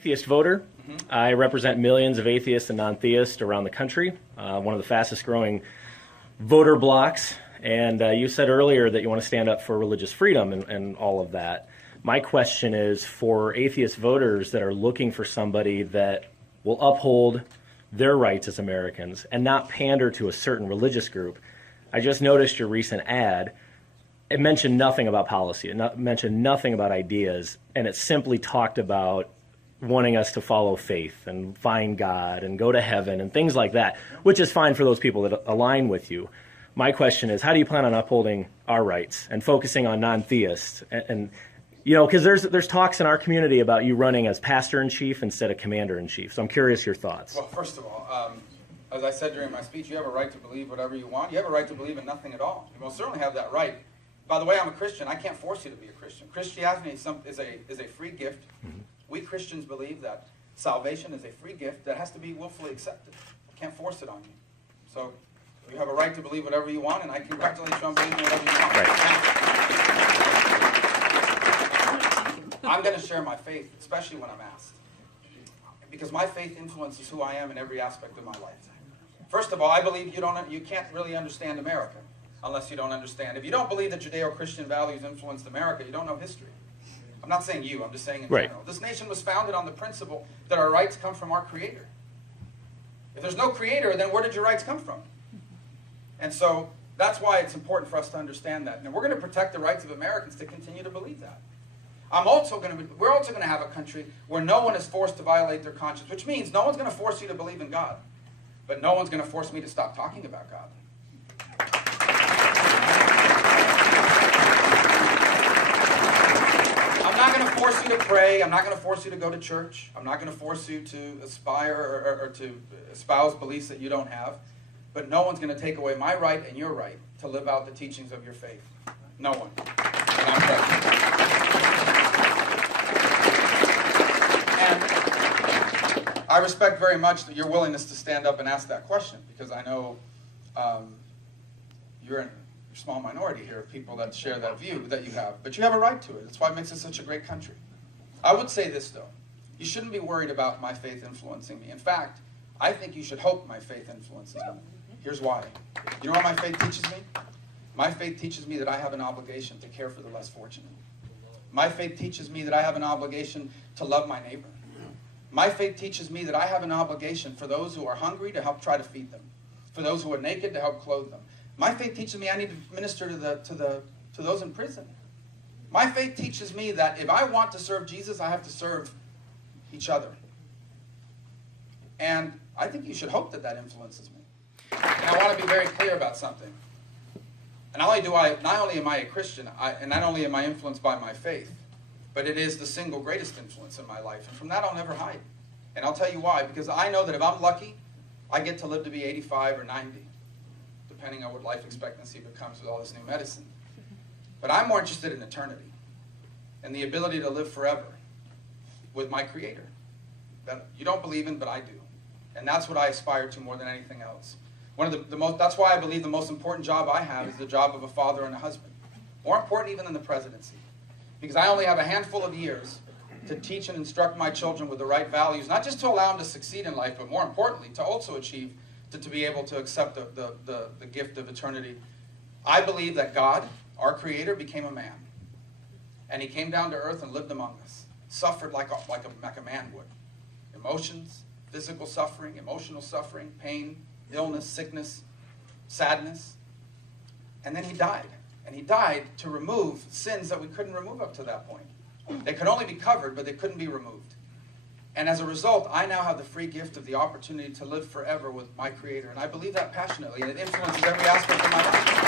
Atheist voter. I represent millions of atheists and non-theists around the country, one of the fastest growing voter blocs. And you said earlier that you want to stand up for religious freedom and all of that. My question is for atheist voters that are looking for somebody that will uphold their rights as Americans and not pander to a certain religious group. I just noticed your recent ad. It mentioned nothing about policy. It mentioned nothing about ideas. And it simply talked about wanting us to follow faith and find God and go to heaven and things like that, which is fine for those people that align with you. My question is, how do you plan on upholding our rights and focusing on non-theists? And you know, because there's talks in our community about you running as pastor-in-chief instead of commander-in-chief. So I'm curious your thoughts. Well, first of all, as I said during my speech, you have a right to believe whatever you want. You have a right to believe in nothing at all. You most certainly have that right. By the way, I'm a Christian. I can't force you to be a Christian. Christianity is a free gift. Mm-hmm. We Christians believe that salvation is a free gift that has to be willfully accepted. I can't force it on you. So you have a right to believe whatever you want, and I congratulate you on believing whatever you want. Right. I'm going to share my faith, especially when I'm asked, because my faith influences who I am in every aspect of my life. First of all, I believe you can't really understand America unless you don't understand. If you don't believe that Judeo-Christian values influenced America, you don't know history. I'm not saying you, I'm just saying in general. This nation was founded on the principle that our rights come from our Creator. If there's no Creator, then where did your rights come from? And so that's why it's important for us to understand that. And we're going to protect the rights of Americans to continue to believe that. We're also going to have a country where no one is forced to violate their conscience, which means no one's going to force you to believe in God. But no one's going to force me to stop talking about God. I'm not going to force you to pray. I'm not going to force you to go to church. I'm not going to force you to aspire or to espouse beliefs that you don't have. But no one's going to take away my right and your right to live out the teachings of your faith. No one. And I'm present. And I respect very much your willingness to stand up and ask that question, because I know you're in a small minority here of people that share that view that you have. But you have a right to it. That's why it makes it such a great country. I would say this, though. You shouldn't be worried about my faith influencing me. In fact, I think you should hope my faith influences me. Here's why. You know what my faith teaches me? My faith teaches me that I have an obligation to care for the less fortunate. My faith teaches me that I have an obligation to love my neighbor. My faith teaches me that I have an obligation for those who are hungry to help try to feed them, for those who are naked to help clothe them. My faith teaches me I need to minister to those in prison. My faith teaches me that if I want to serve Jesus, I have to serve each other. And I think you should hope that that influences me. And I want to be very clear about something. And not only am I a Christian, and not only am I influenced by my faith, but it is the single greatest influence in my life. And from that, I'll never hide. And I'll tell you why. Because I know that if I'm lucky, I get to live to be 85 or 90, depending on what life expectancy becomes with all this new medicine. But I'm more interested in eternity and the ability to live forever with my Creator. That you don't believe in, but I do. And that's what I aspire to more than anything else. That's why I believe the most important job I have is the job of a father and a husband. More important even than the presidency. Because I only have a handful of years to teach and instruct my children with the right values, not just to allow them to succeed in life, but more importantly, to also achieve, to be able to accept the gift of eternity. I believe that God, our Creator, became a man. And He came down to earth and lived among us. Suffered like a man would. Emotions, physical suffering, emotional suffering, pain, illness, sickness, sadness. And then He died. And He died to remove sins that we couldn't remove up to that point. They could only be covered, but they couldn't be removed. And as a result, I now have the free gift of the opportunity to live forever with my Creator. And I believe that passionately, and it influences every aspect of my life.